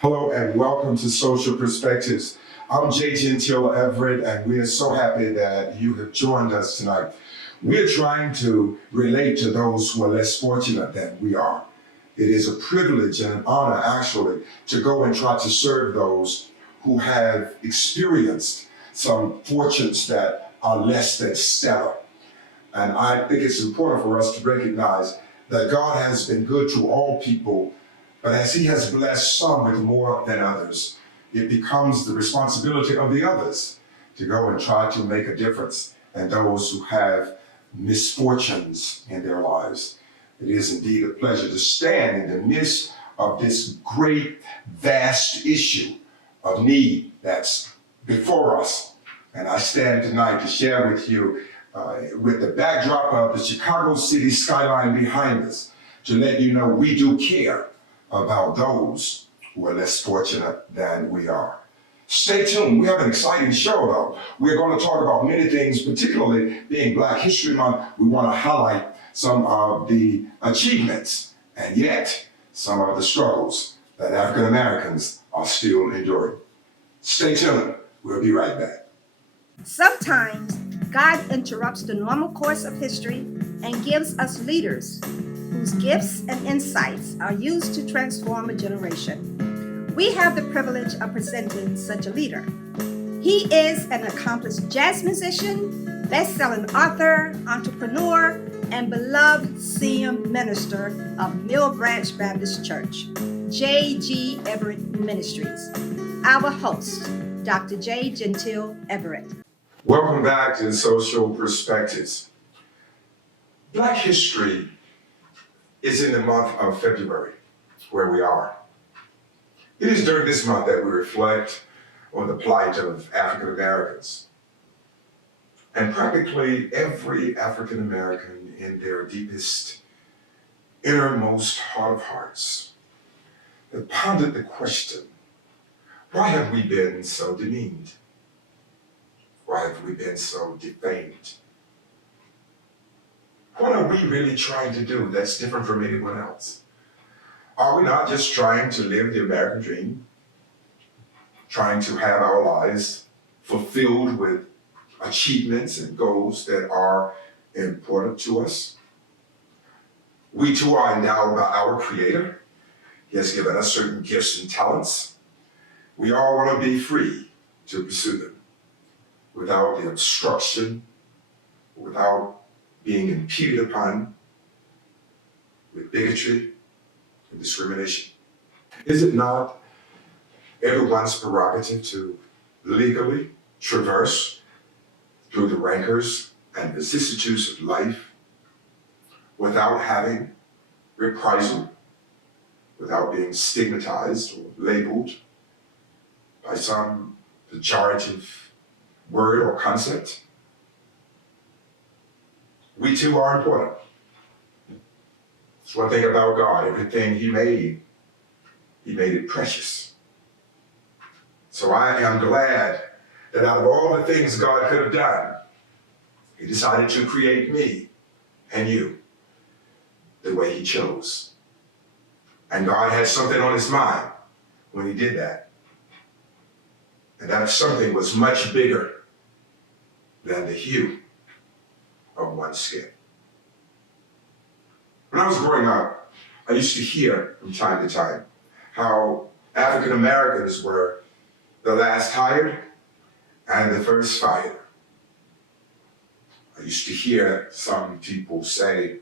Hello and welcome to Social Perspectives. I'm Jay Gentile Everett, and we are so happy that you have joined us tonight. We're trying to relate to those who are less fortunate than we are. It is a privilege and an honor, actually, to go and try to serve those who have experienced some fortunes that are less than stellar. And I think it's important for us to recognize that God has been good to all people, but as He has blessed some with more than others, it becomes the responsibility of the others to go and try to make a difference in those who have misfortunes in their lives. It is indeed a pleasure to stand in the midst of this great, vast issue of need that's before us. And I stand tonight to share with you, with the backdrop of the Chicago city skyline behind us, to let you know we do care about those who are less fortunate than we are. Stay tuned. We have an exciting show, though. We're going to talk about many things, particularly being Black History Month. We want to highlight some of the achievements and yet some of the struggles that African Americans are still enduring. Stay tuned. We'll be right back. Sometimes God interrupts the normal course of history and gives us leaders whose gifts and insights are used to transform a generation. We have the privilege of presenting such a leader. He is an accomplished jazz musician, best-selling author, entrepreneur, and beloved senior minister of Mill Branch Baptist Church, J.G. Everett Ministries. Our host, Dr. J. Gentile Everett. Welcome back to Social Perspectives. Black history is in the month of February, where we are. It is during this month that we reflect on the plight of African Americans. And practically every African American in their deepest, innermost heart of hearts have pondered the question, why have we been so demeaned? Why have we been so defamed? What are we really trying to do that's different from anyone else? Are we not just trying to live the American dream? Trying to have our lives fulfilled with achievements and goals that are important to us? We too are endowed by our Creator. He has given us certain gifts and talents. We all want to be free to pursue them without the obstruction, without being impeded upon with bigotry and discrimination. Is it not everyone's prerogative to legally traverse through the rancors and vicissitudes of life without having reprisal, without being stigmatized or labeled by some pejorative word or concept? We too are important. It's one thing about God. Everything He made it precious. So I am glad that out of all the things God could have done, He decided to create me and you the way He chose. And God had something on His mind when He did that. And that something was much bigger than the hue of one's skin. When I was growing up, I used to hear from time to time how African Americans were the last hired and the first fired. I used to hear some people say,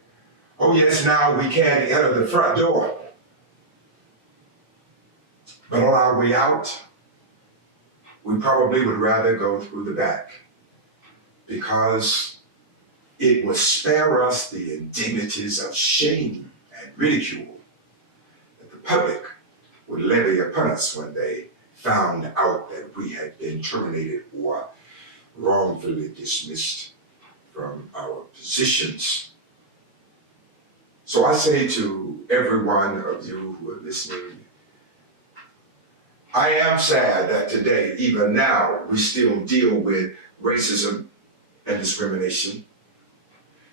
oh yes, now we can't enter the front door. But on our way out, we probably would rather go through the back because it would spare us the indignities of shame and ridicule that the public would levy upon us when they found out that we had been terminated or wrongfully dismissed from our positions. So I say to every one of you who are listening, I am sad that today, even now, we still deal with racism and discrimination.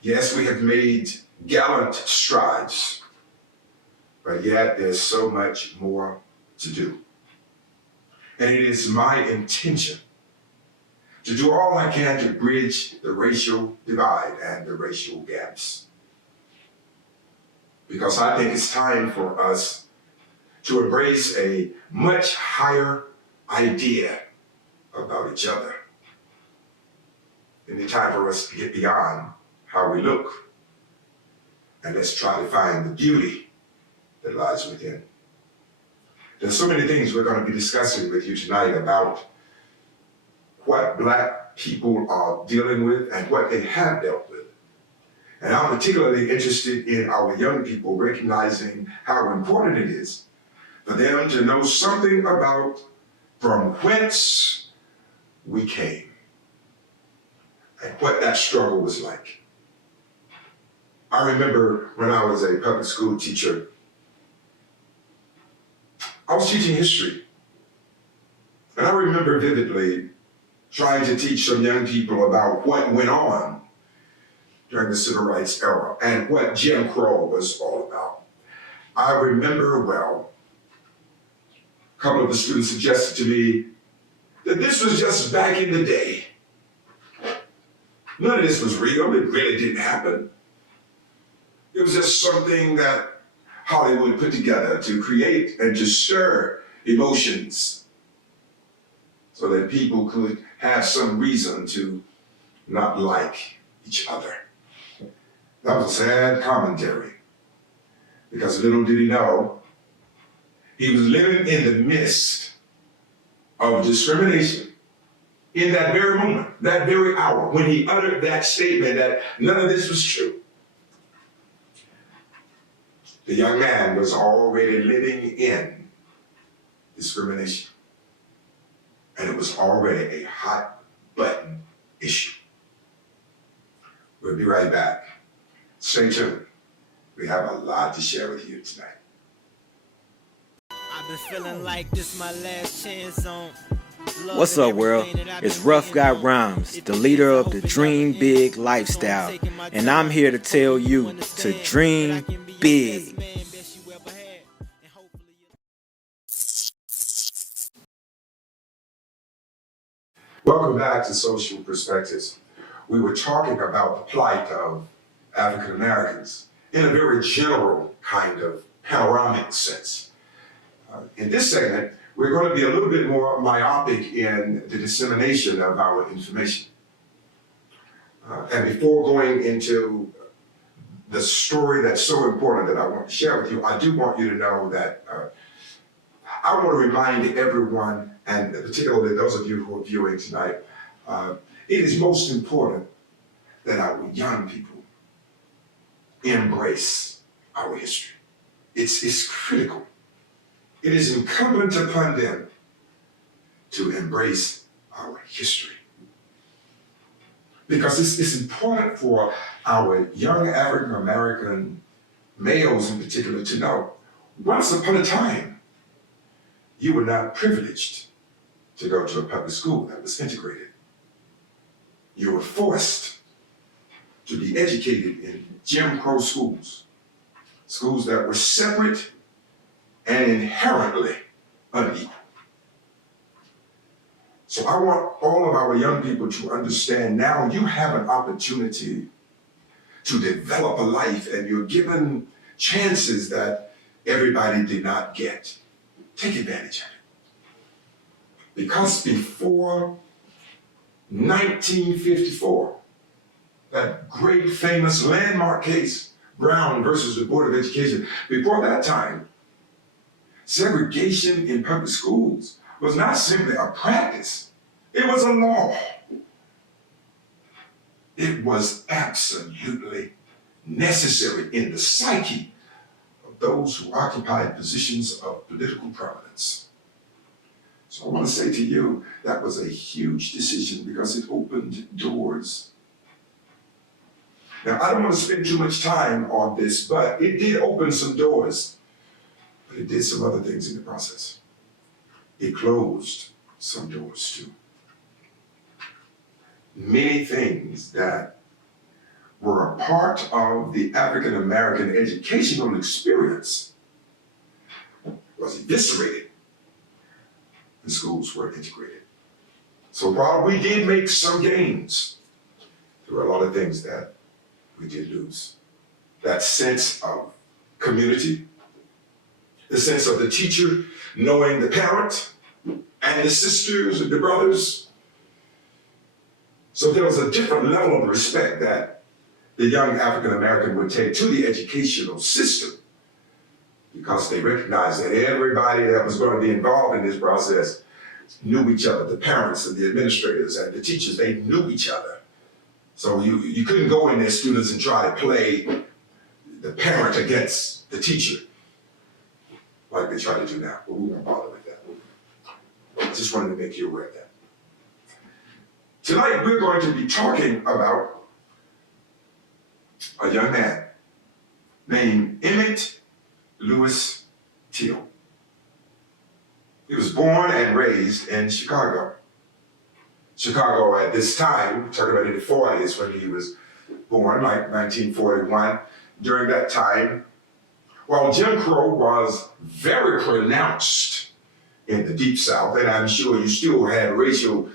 Yes, we have made gallant strides, but yet there's so much more to do. and it is my intention to do all I can to bridge the racial divide and the racial gaps. Because I think it's time for us to embrace a much higher idea about each other. It's time for us to get beyond how we look, and let's try to find the beauty that lies within. There's so many things we're going to be discussing with you tonight about what Black people are dealing with and what they have dealt with. And I'm particularly interested in our young people recognizing how important it is for them to know something about from whence we came and what that struggle was like. I remember when I was a public school teacher, I was teaching history. And I remember vividly trying to teach some young people about what went on during the civil rights era and what Jim Crow was all about. I remember well, a couple of the students suggested to me that this was just back in the day. None of this was real. It really didn't happen. It was just something that Hollywood put together to create and to stir emotions so that people could have some reason to not like each other. That was a sad commentary, because little did he know, he was living in the midst of discrimination in that very moment, that very hour, when he uttered that statement that none of this was true. The young man was already living in discrimination, and it was already a hot button issue. We'll be right back. Stay tuned. We have a lot to share with you tonight. I've been feeling like this my last chance on. What's up, world? It's Rough Guy Rhymes, the leader of the Dream Big lifestyle, and I'm here to tell you to dream big. Welcome back to Social Perspectives. We were talking about the plight of African Americans in a very general kind of panoramic sense. In this segment, we're going to be a little bit more myopic in the dissemination of our information. And before going into the story that's so important that I want to share with you, I do want you to know that I want to remind everyone, and particularly those of you who are viewing tonight, it is most important that our young people embrace our history. It's critical. It is incumbent upon them to embrace our history. Because it's important for our young African American males in particular to know, once upon a time, you were not privileged to go to a public school that was integrated. You were forced to be educated in Jim Crow schools, schools that were separate and inherently unequal. So I want all of our young people to understand now you have an opportunity to develop a life, and you're given chances that everybody did not get. Take advantage of it. Because before 1954, that great famous landmark case, Brown versus the Board of Education, before that time, segregation in public schools was not simply a practice, it was a law. It was absolutely necessary in the psyche of those who occupied positions of political prominence. So I want to say to you, that was a huge decision because it opened doors. Now, I don't want to spend too much time on this, but it did open some doors. But it did some other things in the process. It closed some doors too. Many things that were a part of the African American educational experience was eviscerated and schools were integrated. So while we did make some gains, there were a lot of things that we did lose. That sense of community, the sense of the teacher knowing the parent and the sisters and the brothers. So there was a different level of respect that the young African American would take to the educational system, because they recognized that everybody that was going to be involved in this process knew each other. The parents and the administrators and the teachers, they knew each other. So you couldn't go in there, students, and try to play the parent against the teacher like they try to do now. But we won't bother with that. I just wanted to make you aware of that. Tonight we're going to be talking about a young man named Emmett Lewis Till. He was born and raised in Chicago. Chicago at this time, talking about in the 40s when he was born, like 1941. During that time, while Jim Crow was very pronounced in the Deep South, and I'm sure you still had racial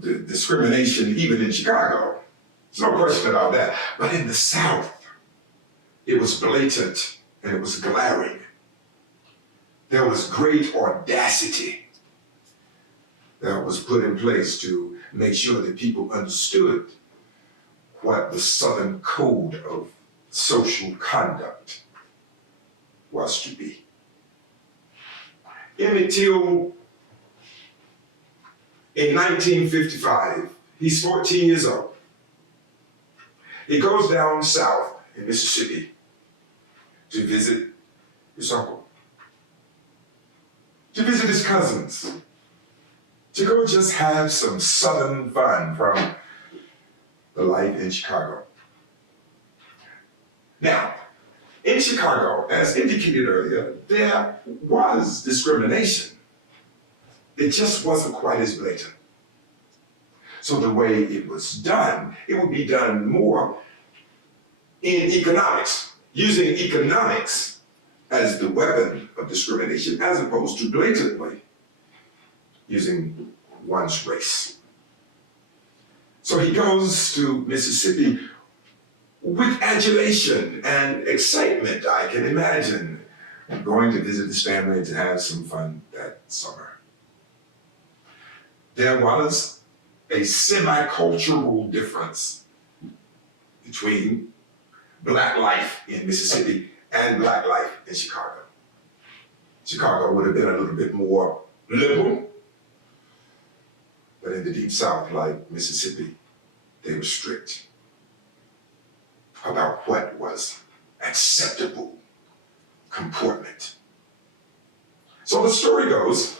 discrimination even in Chicago. There's no question about that. But in the South, it was blatant and it was glaring. There was great audacity that was put in place to make sure that people understood what the Southern code of social conduct was to be. Emmett Till, in 1955, he's 14 years old. He goes down south in Mississippi to visit his uncle, to visit his cousins, to go just have some Southern fun from the life in Chicago. Now, in Chicago, as indicated earlier, there was discrimination. It just wasn't quite as blatant. So the way it was done, it would be done more in economics, using economics as the weapon of discrimination, as opposed to blatantly using one's race. So he goes to Mississippi with adulation and excitement, I can imagine, going to visit his family and to have some fun that summer. There was a semi-cultural difference between Black life in Mississippi and Black life in Chicago. Chicago would have been a little bit more liberal, but in the Deep South, like Mississippi, they were strict about what was acceptable comportment. So the story goes,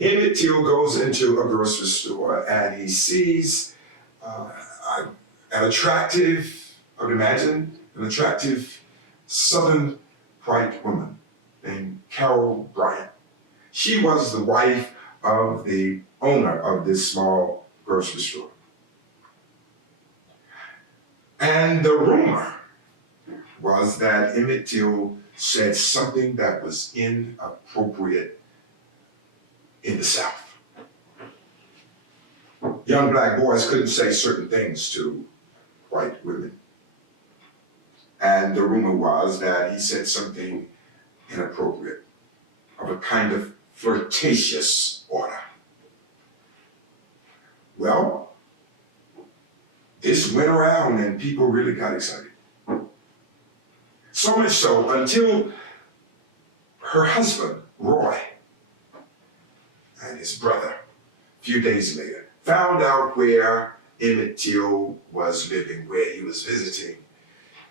Emmett Till goes into a grocery store and he sees an attractive, I would imagine, an attractive Southern white woman named Carol Bryant. She was the wife of the owner of this small grocery store. And the rumor was that Emmett Till said something that was inappropriate in the South. Young Black boys couldn't say certain things to white women. And the rumor was that he said something inappropriate, of a kind of flirtatious order. Well, this went around and people really got excited. So much so until her husband, Roy, and his brother, a few days later, found out where Emmett Till was living, where he was visiting.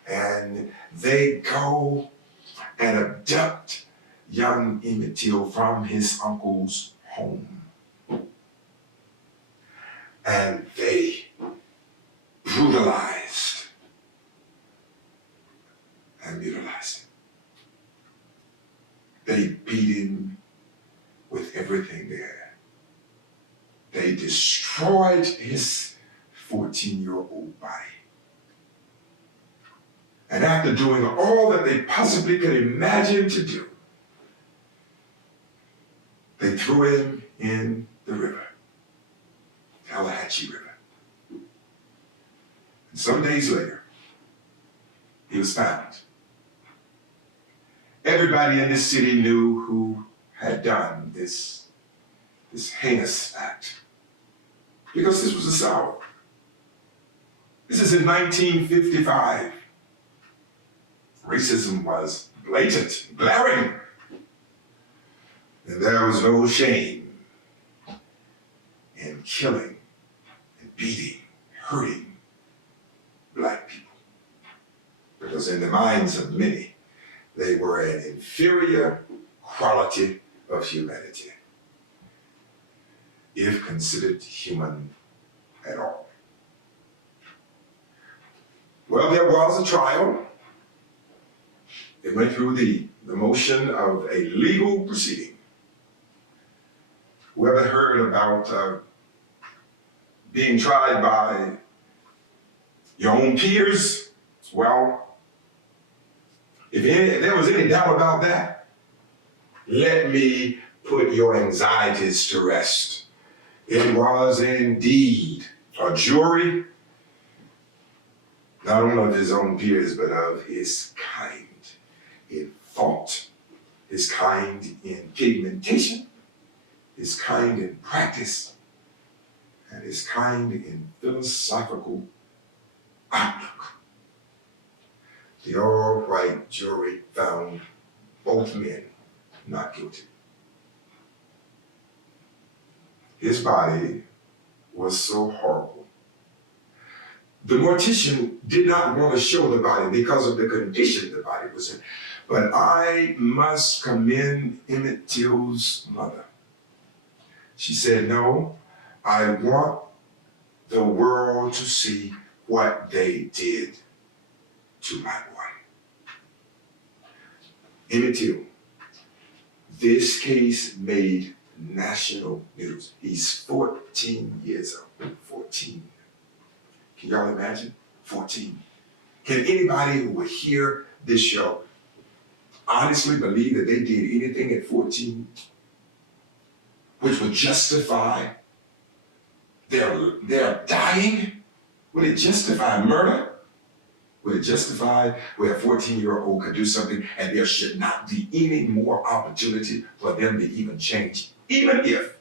And they go and abduct young Emmett Till from his uncle's home. And they brutalized and mutilized him. They beat him with everything there. They destroyed his 14-year-old body. And after doing all that they possibly could imagine to do, they they threw him in the river, Tallahatchie River. And some days later, he was found. Everybody in this city knew who had done this heinous act, because this was the South. This is in 1955. Racism was blatant, glaring, and there was no shame in killing and beating, hurting black people, because in the minds of many, they were an inferior quality of humanity, if considered human at all. Well, there was a trial. It went through the motion of a legal proceeding. Whoever heard about being tried by your own peers, well, if there was any doubt about that, let me put your anxieties to rest. It was indeed a jury, not only of his own peers, but of his kind in thought, his kind in pigmentation, his kind in practice, and his kind in philosophical outlook. The all-white jury found both men not guilty. His body was so horrible. The mortician did not want to show the body because of the condition the body was in. But I must commend Emmett Till's mother. She said, no, I want the world to see what they did to my boy. Emmett Till, this case made national news. He's 14 years old, 14. Can y'all imagine? 14. Can anybody who would hear this show honestly believe that they did anything at 14 which would justify their dying? Would it justify murder? Would it justify where a 14-year-old could do something and there should not be any more opportunity for them to even change, even if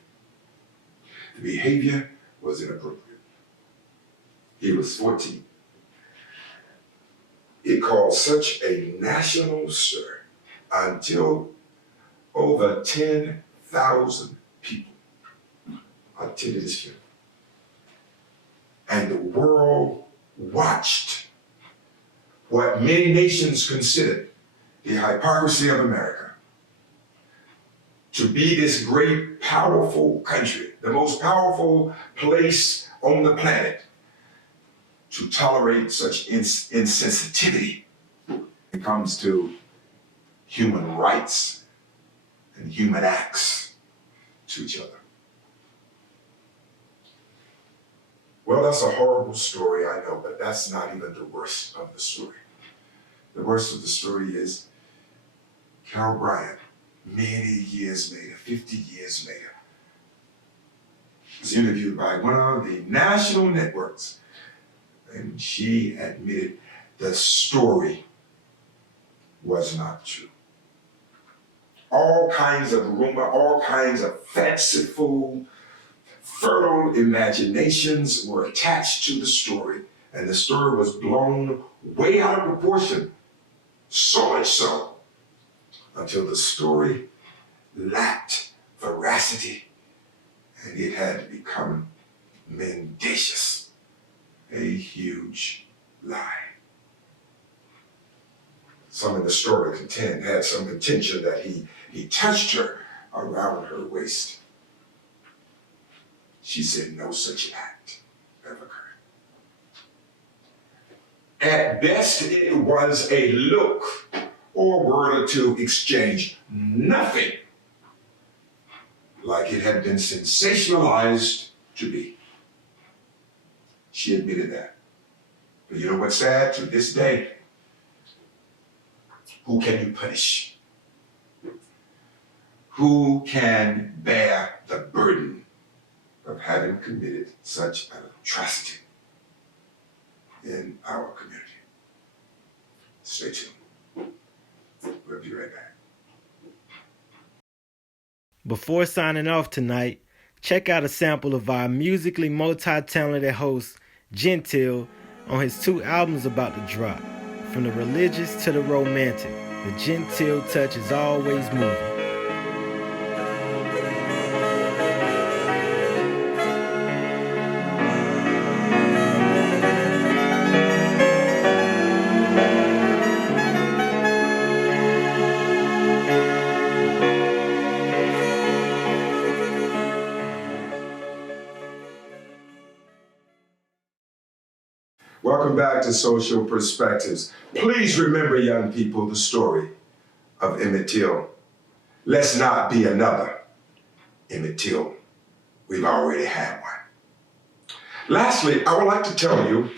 the behavior was inappropriate? He was 14. It caused such a national stir until over 10,000 people attended his funeral. And the world watched what many nations considered the hypocrisy of America to be this great, powerful country, the most powerful place on the planet, to tolerate such insensitivity when it comes to human rights and human acts to each other. Well, that's a horrible story, I know, but that's not even the worst of the story. The worst of the story is Carol Bryant, many years later, 50 years later, was interviewed by one of the national networks, and she admitted the story was not true. All kinds of rumor, all kinds of fanciful, fertile imaginations were attached to the story, and the story was blown way out of proportion, so much so, until the story lacked veracity, and it had become mendacious, a huge lie. Some in the story had some contention that he touched her around her waist. She said no such act ever occurred. At best, it was a look or a word or two exchanged, nothing like it had been sensationalized to be. She admitted that. But you know what's sad? To this day, who can you punish? who can bear the burden of having committed such an atrocity in our community. Stay tuned. We'll be right back. Before signing off tonight, check out a sample of our musically multi-talented host, Gentile, on his 2 albums about to drop. From the religious to the romantic, the Gentile touch is always moving. Welcome back to Social Perspectives. Please remember, young people, the story of Emmett Till. Let's not be another Emmett Till. We've already had one. Lastly, I would like to tell you,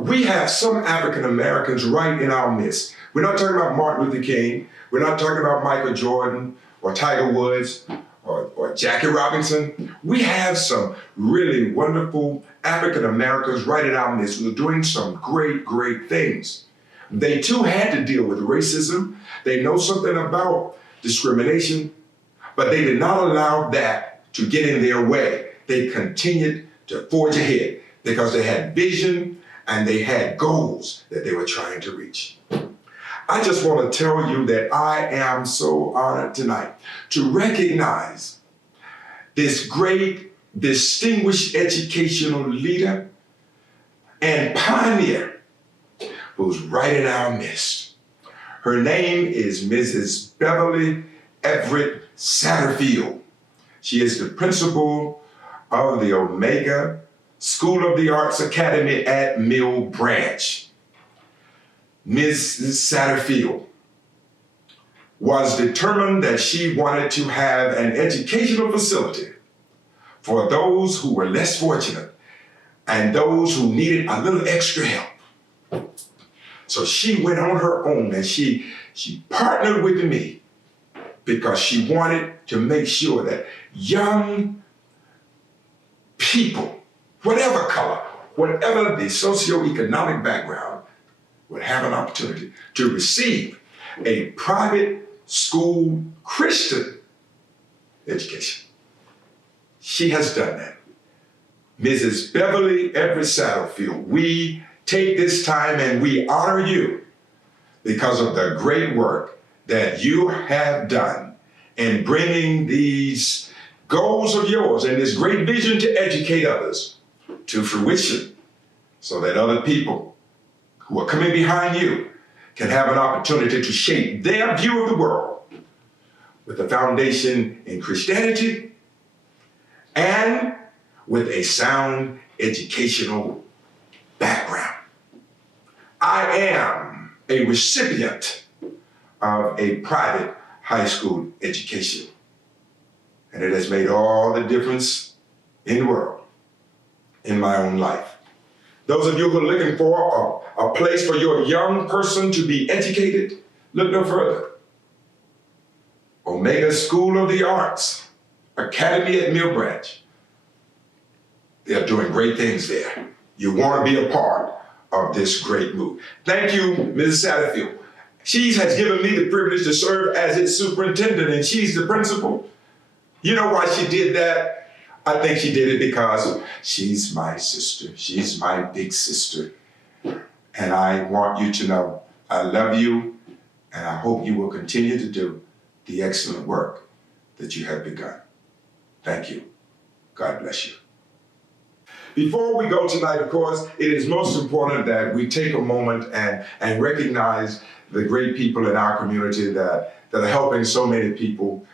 we have some African Americans right in our midst. We're not talking about Martin Luther King. We're not talking about Michael Jordan or Tiger Woods or Jackie Robinson. We have some really wonderful African Americans right in our midst who are doing some great, great things. They too had to deal with racism. They know something about discrimination, but they did not allow that to get in their way. They continued to forge ahead because they had vision and they had goals that they were trying to reach. I just want to tell you that I am so honored tonight to recognize this great, distinguished educational leader and pioneer who's right in our midst. Her name is Mrs. Beverly Everett Satterfield. She is the principal of the Omega School of the Arts Academy at Mill Branch. Mrs. Satterfield was determined that she wanted to have an educational facility for those who were less fortunate and those who needed a little extra help. So she went on her own and she partnered with me because she wanted to make sure that young people, whatever color, whatever the socioeconomic background, would have an opportunity to receive a private school Christian education. She has done that. Mrs. Beverly Everett Satterfield, we take this time and we honor you because of the great work that you have done in bringing these goals of yours and this great vision to educate others to fruition so that other people who are coming behind you can have an opportunity to shape their view of the world with a foundation in Christianity and with a sound educational background. I am a recipient of a private high school education, and it has made all the difference in the world in my own life. Those of you who are looking for a place for your young person to be educated, look no further. Omega School of the Arts Academy at Mill Branch. They are doing great things there. You want to be a part of this great move. Thank you, Ms. Satterfield. She has given me the privilege to serve as its superintendent, and she's the principal. You know why she did that? I think she did it because she's my sister. She's my big sister. And I want you to know I love you, and I hope you will continue to do the excellent work that you have begun. Thank you. God bless you. Before we go tonight, of course, it is most important that we take a moment and recognize the great people in our community that are helping so many people.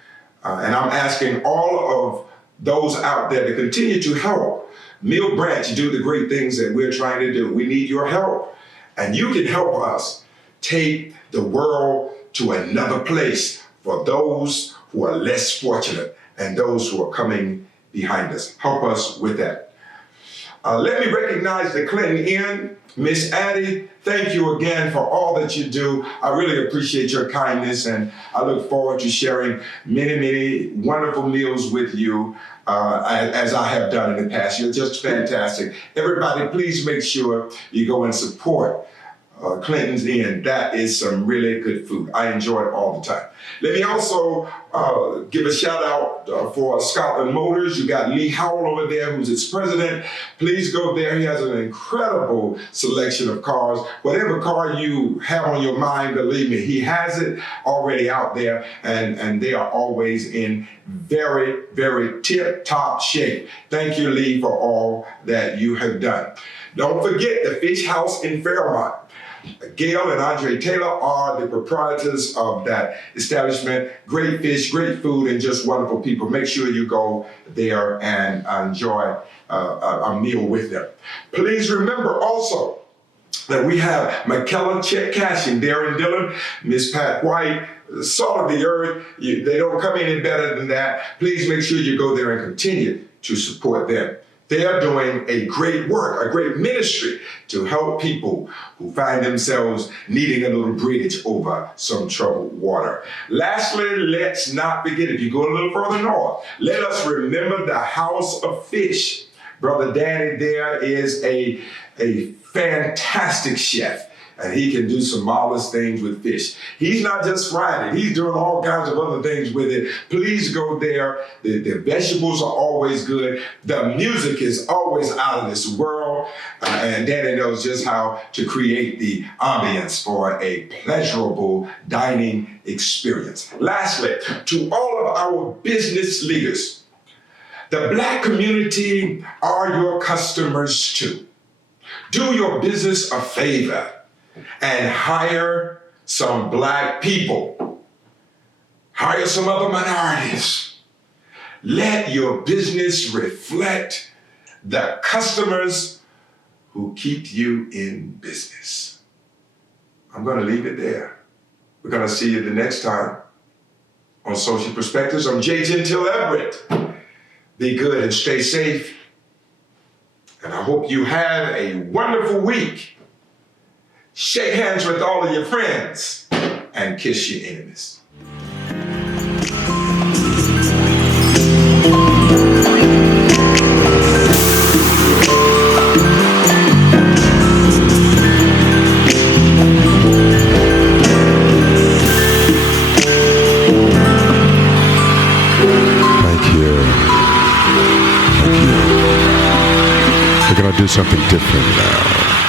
And I'm asking all of those out there to continue to help Mill Branch do the great things that we're trying to do. We need your help. And you can help us take the world to another place for those who are less fortunate and those who are coming behind us. Help us with that. Let me recognize the Clinton Inn. Miss Addie, thank you again for all that you do. I really appreciate your kindness, and I look forward to sharing many, many wonderful meals with you as I have done in the past. You're just fantastic. Everybody, please make sure you go and support Clinton's Inn. That is some really good food. I enjoy it all the time. Let me also give a shout out for Scotland Motors. You got Lee Howell over there, who's its president. Please go there. He has an incredible selection of cars. Whatever car you have on your mind, believe me, he has it already out there, and they are always in very, very tip-top shape. Thank you, Lee, for all that you have done. Don't forget the Fish House in Fairmont. Gail and Andre Taylor are the proprietors of that establishment. Great fish, great food, and just wonderful people. Make sure you go there and enjoy a meal with them. Please remember also that we have McKellar Check Cashing, Darren Dillon, Miss Pat White, Salt of the Earth. They don't come any better than that. Please make sure you go there and continue to support them. They are doing a great work, a great ministry to help people who find themselves needing a little bridge over some troubled water. Lastly, let's not forget, if you go a little further north, let us remember the House of Fish. Brother Danny there is a fantastic chef, and he can do some marvelous things with fish. He's not just frying it, he's doing all kinds of other things with it. Please go there. The vegetables are always good. The music is always out of this world. And Danny knows just how to create the ambience for a pleasurable dining experience. Lastly, to all of our business leaders, the Black community are your customers too. Do your business a favor and hire some Black people. Hire some other minorities. Let your business reflect the customers who keep you in business. I'm going to leave it there. We're going to see you the next time on Social Perspectives. I'm J. Gentile Everett. Be good and stay safe. And I hope you have a wonderful week. Shake hands with all of your friends and kiss your enemies. Thank you. We're going to do something different now.